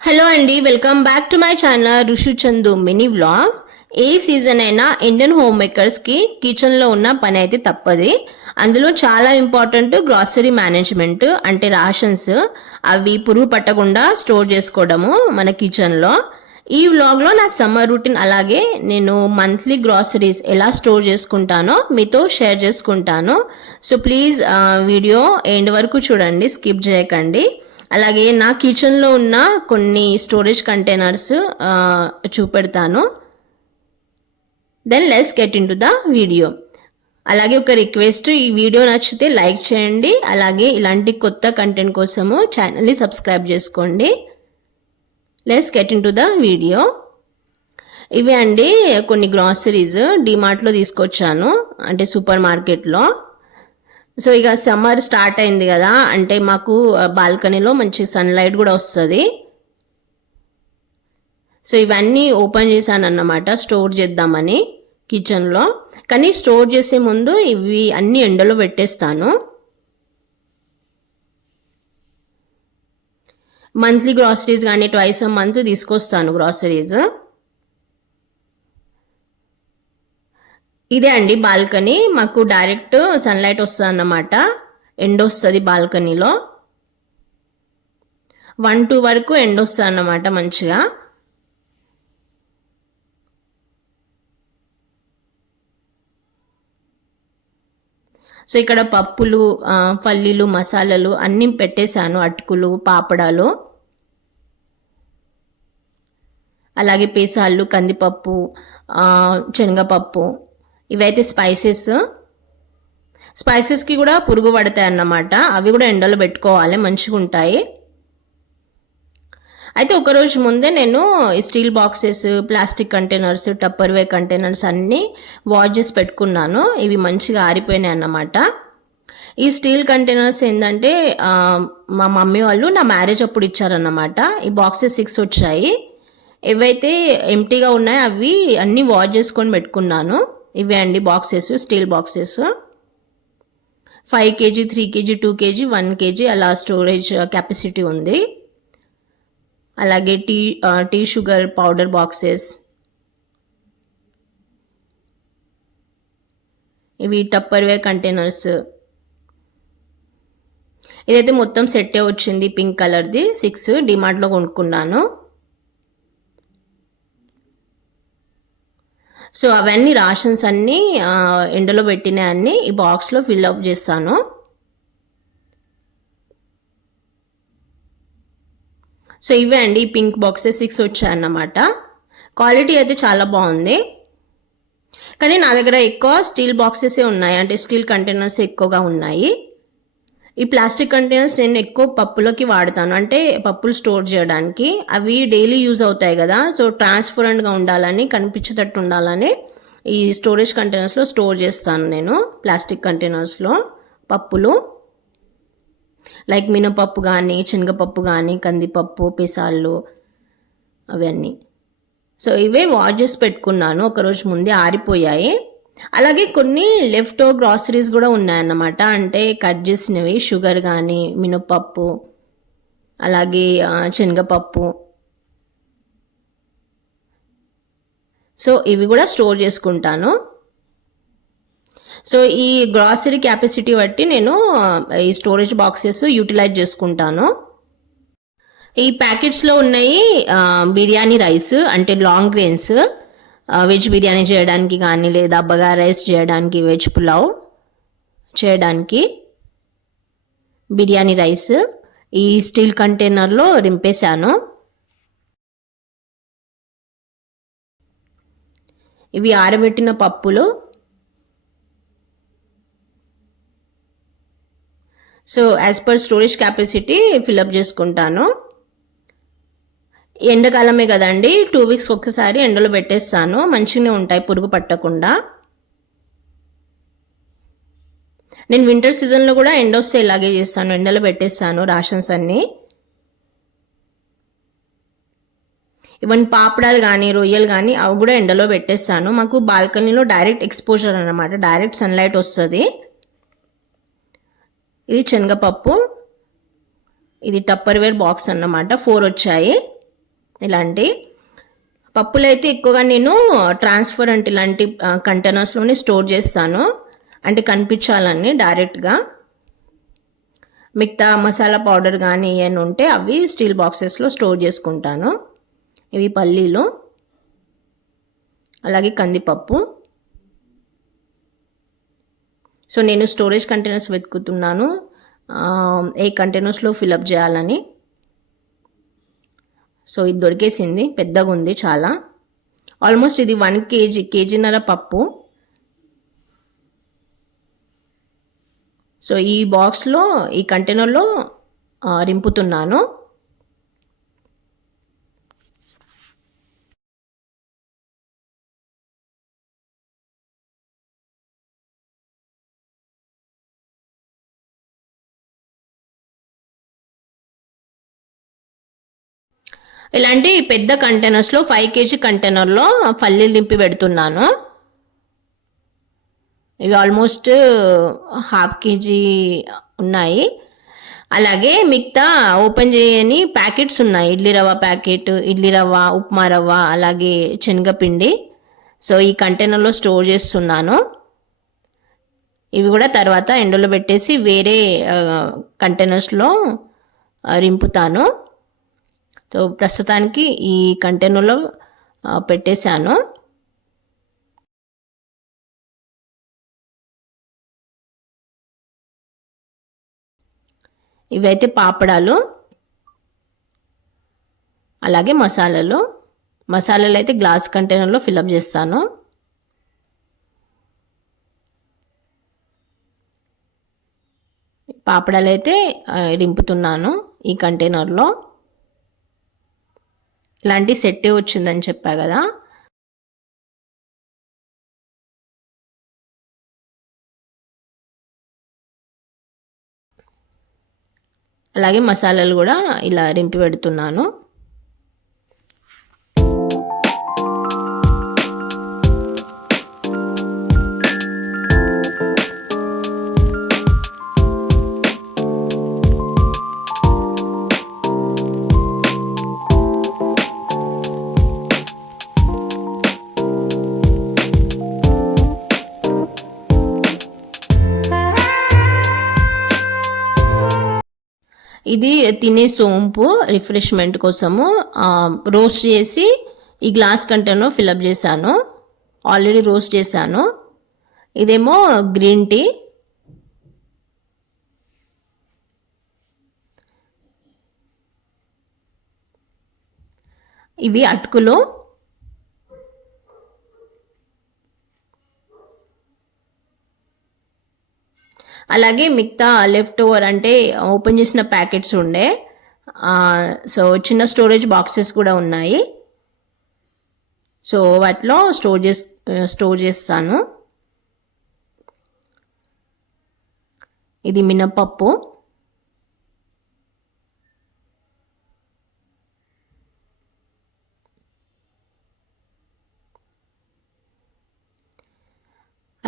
Hello అండి, welcome back to my channel Rishu Chandu mini vlogs. ఏ season అయినా ఇండియన్ హోమ్ మేకర్స్కి కిచెన్లో ఉన్న పని అయితే తప్పది. అందులో చాలా ఇంపార్టెంట్ గ్రాసరీ మేనేజ్మెంట్, అంటే రాషన్స్. అవి పురుగు పట్టకుండా స్టోర్ చేసుకోవడము మన కిచెన్లో. ఈ వ్లాగ్లో నా సమ్మర్ రూటీన్, అలాగే నేను మంత్లీ గ్రాసరీస్ ఎలా స్టోర్ చేసుకుంటానో మీతో షేర్ చేసుకుంటాను. సో ప్లీజ్ వీడియో ఎండ్ వరకు చూడండి, స్కిప్ చేయకండి. అలాగే నా కిచెన్లో ఉన్న కొన్ని స్టోరేజ్ కంటైనర్స్ చూపెడతాను. Then let's get into the video. అలాగే ఒక రిక్వెస్ట్, ఈ వీడియో నచ్చితే లైక్ చేయండి. అలాగే ఇలాంటి కొత్త కంటెంట్ కోసము ఛానల్ని సబ్స్క్రైబ్ చేసుకోండి. Let's get into the video. ఇవి అండి కొన్ని గ్రాసరీస్ డిమార్ట్లో తీసుకొచ్చాను, అంటే సూపర్ మార్కెట్లో. సో ఇక సమ్మర్ స్టార్ట్ అయింది కదా, అంటే మాకు బాల్కనీలో మంచి సన్లైట్ కూడా వస్తుంది. సో ఇవన్నీ ఓపెన్ చేశాను అన్నమాట, స్టోర్ చేద్దామని కిచెన్లో. కానీ స్టోర్ చేసే ముందు ఇవి అన్ని ఎండలో పెట్టేస్తాను. మంత్లీ గ్రాసరీస్ కానీ ట్వైస్ అ మంత్ తీసుకొస్తాను గ్రాసరీస్. ఇదే అండి బాల్కనీ, మాకు డైరెక్ట్ సన్లైట్ వస్తుంది అన్నమాట, ఎండ వస్తుంది బాల్కనీలో. 1-2 వరకు ఎండ వస్తుంది అన్నమాట మంచిగా. సో ఇక్కడ పప్పులు, పల్లీలు, మసాలాలు అన్నీ పెట్టేశాను, అటుకులు, పాపడాలు, అలాగే పేసాలు, కందిపప్పు, శనగపప్పు. ఇవైతే స్పైసెస్కి కూడా పురుగు పడతాయి అన్నమాట, అవి కూడా ఎండలో పెట్టుకోవాలి, మంచిగా ఉంటాయి. అయితే ఒకరోజు ముందే నేను steel boxes, plastic containers, Tupperware containers అన్నీ వాష్ చేసి పెట్టుకున్నాను. ఇవి మంచిగా ఆరిపోయినాయి అన్నమాట. ఈ స్టీల్ కంటైనర్స్ ఏంటంటే మా మమ్మీ వాళ్ళు నా మ్యారేజ్ అప్పుడు ఇచ్చారన్నమాట. ఈ బాక్సెస్ 6 వచ్చాయి. ఏవైతే ఎంటీగా ఉన్నాయో అవి అన్నీ వాష్ చేసుకొని పెట్టుకున్నాను. ఇవే అండి boxes, steel boxes. 5 kg, 3 kg, 2 kg, 1 kg అలా స్టోరేజ్ కెపాసిటీ ఉంది. అలాగే టీ షుగర్ పౌడర్ బాక్సెస్, ఇవి టప్పర్వేర్ కంటైనర్స్. ఇదైతే మొత్తం సెట్టే వచ్చింది, పింక్ కలర్ది, 6 డిమార్ట్లో కొనుక్కున్నాను. సో అవన్నీ రాషన్స్ అన్నీ ఎండలో పెట్టిన అన్నీ ఈ బాక్స్లో ఫిల్అప్ చేస్తాను. సో ఇవే అండి పింక్ బాక్సెస్ 6 వచ్చాయన్నమాట. క్వాలిటీ అయితే చాలా బాగుంది. కానీ నా దగ్గర ఎక్కువ స్టీల్ బాక్సెసే ఉన్నాయి, అంటే స్టీల్ కంటైనర్స్ ఎక్కువగా ఉన్నాయి. ఈ ప్లాస్టిక్ కంటైనర్స్ నేను ఎక్కువ పప్పులోకి వాడతాను, అంటే పప్పులు స్టోర్ చేయడానికి. అవి డైలీ యూజ్ అవుతాయి కదా, సో ట్రాన్స్పరెంట్గా ఉండాలని, కనిపించేటట్టు ఉండాలని ఈ స్టోరేజ్ కంటైనర్స్లో స్టోర్ చేస్తాను నేను. ప్లాస్టిక్ కంటైనర్స్లో పప్పులు లైక్ మినపప్పు కానీ, శనగపప్పు కానీ, కందిపప్పు, పెసాళ్ళు అవన్నీ. సో ఇవే వాష్ చేసి పెట్టుకున్నాను, ఒకరోజు ముందే ఆరిపోయాయి. అలాగే కొన్ని లెఫ్ట్ గ్రాసరీస్ కూడా ఉన్నాయన్నమాట, అంటే కట్ చేసినవి, షుగర్ కానీ, మినపప్పు, అలాగే శనగపప్పు. సో ఇవి కూడా స్టోర్ చేసుకుంటాను. సో ఈ గ్రాసరీ కెపాసిటీ బట్టి నేను ఈ స్టోరేజ్ బాక్సెస్ యూటిలైజ్ చేసుకుంటాను. ఈ ప్యాకెట్స్లో ఉన్నాయి బిర్యానీ రైస్, అంటే లాంగ్ గ్రెయిన్స్, వెజ్ బిర్యానీ చేయడానికి కానీ, లేదా బగారా రైస్ చేయడానికి, వెజ్ పులావ్ చేయడానికి బిర్యానీ రైస్ ఈ స్టీల్ కంటైనర్లో రింపేశాను. ఇవి ఆరబెట్టిన పప్పులు. So as per storage capacity fill up చేసుకుంటాను. ఎండాకాలమే కదండి, 2 weeks ఒక్కసారి ఎండలో పెట్టేస్తాను, మంచిగానే ఉంటాయి పురుగు పట్టకుండా. నేను వింటర్ సీజన్లో కూడా ఎండ వస్తే ఇలాగే చేస్తాను, ఎండలో పెట్టేస్తాను రాషన్స్ అన్నీ. ఈవెన్ పాపడాలు కానీ, రొయ్యలు కానీ అవి కూడా ఎండలో పెట్టేస్తాను. మాకు బాల్కనీలో డైరెక్ట్ ఎక్స్పోజర్ అన్నమాట, డైరెక్ట్ సన్లైట్ వస్తుంది. ఇది శనగపప్పు, ఇది టప్పర్వేర్ బాక్స్ అన్నమాట, 4 వచ్చాయి. ఇలాంటి పప్పులైతే ఎక్కువగా నేను ట్రాన్స్పరెంట్ ఇలాంటి కంటైనర్స్లోనే స్టోర్ చేస్తాను, అంటే కనిపించాలని డైరెక్ట్గా. మిగతా మసాలా పౌడర్ కానీ ఏమైనా ఉంటే అవి స్టీల్ బాక్సెస్లో స్టోర్ చేసుకుంటాను. ఇవి పల్లీలు, అలాగే కందిపప్పు. సో నేను స్టోరేజ్ కంటైనర్స్ వెతుకుతున్నాను, ఏ కంటైనర్స్లో ఫిలప్ చేయాలని. సో ఇది దొరికేసింది, పెద్దగా ఉంది చాలా. ఆల్మోస్ట్ ఇది 1 కేజీన్నర పప్పు. సో ఈ బాక్స్లో, ఈ కంటైనర్లో రింపుతున్నాను. ఇలాంటి పెద్ద కంటైనర్స్లో 5 కేజీ కంటైనర్లో పల్లీలు నింపి పెడుతున్నాను. ఇవి ఆల్మోస్ట్ 1/2 కేజీ ఉన్నాయి. అలాగే మిగతా ఓపెన్ చేయని ప్యాకెట్స్ ఉన్నాయి. ఇడ్లీ రవ్వ ప్యాకెట్, ఇడ్లీ రవ్వ, ఉప్మా రవ్వ, అలాగే శనగపిండి. సో ఈ కంటైనర్లో స్టోర్ చేస్తున్నాను. ఇవి కూడా తర్వాత ఎండలో పెట్టేసి వేరే కంటైనర్స్లో రింపుతాను. సో ప్రస్తుతానికి ఈ కంటైనర్లో పెట్టేశాను. ఇవైతే పాపడాలు, అలాగే మసాలాలు అయితే గ్లాస్ కంటైనర్లో ఫిలప్ చేస్తాను. పాపడాలు అయితే రింపుతున్నాను ఈ కంటైనర్లో. ఇలాంటి సెట్టే వచ్చిందని చెప్పా కదా. అలాగే మసాలాలు కూడా ఇలా రింపి పెడుతున్నాను. ఇది తినే సోంపు రిఫ్రెష్మెంట్ కోసము రోస్ట్ చేసి ఈ గ్లాస్ కంటైనర్లో ఫిలప్ చేశాను. ఆల్రెడీ రోస్ట్ చేశాను. ఇదేమో గ్రీన్ టీ. ఇవి అటుకులు. అలాగే మిగతా లెఫ్ట్ ఓవర్ అంటే ఓపెన్ చేసిన ప్యాకెట్స్ ఉండే, సో చిన్న స్టోరేజ్ బాక్సెస్ కూడా ఉన్నాయి. సో వాటిలో స్టోర్ చేస్తాను. ఇది మినపప్పు.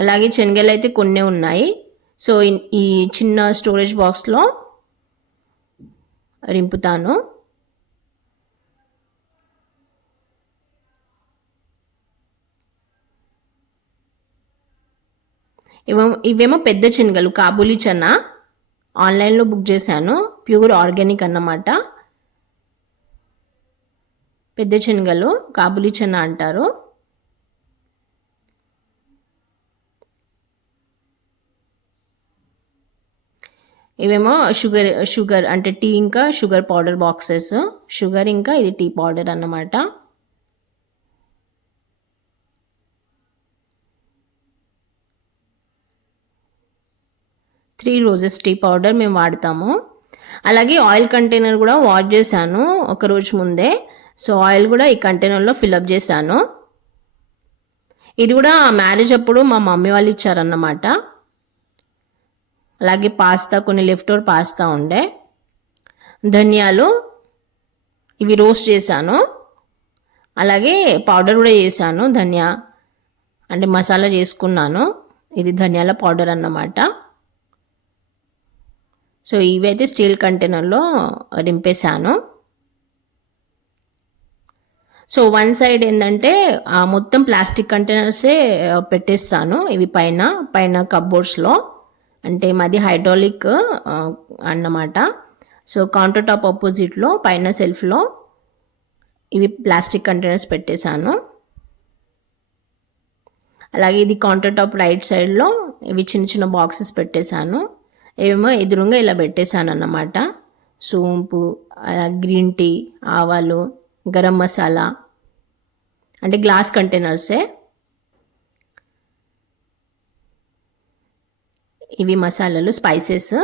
అలాగే శనగలు అయితే కొన్ని ఉన్నాయి. సో ఈ చిన్న స్టోరేజ్ బాక్స్లో రింపుతాను. ఇవేమో పెద్ద శనగలు, కాబూలీ చన్నా. ఆన్లైన్లో బుక్ చేశాను, ప్యూర్ ఆర్గానిక్ అన్నమాట. పెద్ద శనగలు కాబూలీ చన్నా అంటారు. ఇవేమో షుగర్ అంటే టీ ఇంకా షుగర్ పౌడర్ బాక్సెస్. షుగర్ ఇంకా ఇది టీ పౌడర్ అన్నమాట. త్రీ రోజెస్ టీ పౌడర్ మేము వాడతాము. అలాగే ఆయిల్ కంటైనర్ కూడా వాష్ చేశాను ఒక రోజు ముందే. సో ఆయిల్ కూడా ఈ కంటైనర్లో ఫిలప్ చేశాను. ఇది కూడా మ్యారేజ్ అప్పుడు మా మమ్మీ వాళ్ళు ఇచ్చారన్నమాట. అలాగే పాస్తా, కొన్ని లెఫ్ట్ ఓవర్ పాస్తా ఉండే. ధనియాలు ఇవి రోస్ట్ చేశాను. అలాగే పౌడర్ కూడా చేశాను, ధనియా అంటే మసాలా చేసుకున్నాను. ఇది ధనియాల పౌడర్ అన్నమాట. సో ఇవైతే స్టీల్ కంటైనర్లో రింపేశాను. సో వన్ సైడ్ ఏంటంటే మొత్తం ప్లాస్టిక్ కంటైనర్సే పెట్టేస్తాను ఇవి పైన కప్బోర్డ్స్లో. అంటే మాది హైడ్రాలిక్ అన్నమాట. సో కౌంటర్ టాప్ ఆపోజిట్లో పైన సెల్ఫ్లో ఇవి ప్లాస్టిక్ కంటైనర్స్ పెట్టేశాను. అలాగే ఇది కౌంటర్ టాప్ రైట్ సైడ్లో ఇవి చిన్న చిన్న బాక్సెస్ పెట్టేశాను. ఏమో ఎదురుగా ఇలా పెట్టేశాను అన్నమాట. సోంపు, గ్రీన్ టీ, ఆవాలు, గరం మసాలా, అంటే గ్లాస్ కంటైనర్సే. ఇవి మసాలాలు, స్పైసెస్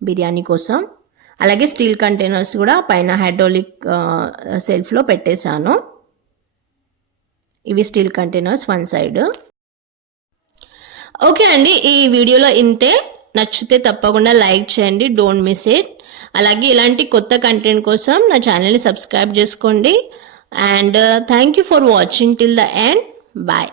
బిర్యానీ కోసం. అలాగే స్టీల్ కంటైనర్స్ కూడా పైన హైడ్రాలిక్ సెల్ఫ్లో పెట్టేశాను. ఇవి steel containers one side. Okay అండి, ఈ వీడియోలో ఇంతే. నచ్చితే తప్పకుండా లైక్ చేయండి, డోంట్ మిస్ ఇట్. అలాగే ఇలాంటి కొత్త కంటెంట్ కోసం నా ఛానల్ని సబ్స్క్రైబ్ చేసుకోండి. And thank you for watching till the end. Bye.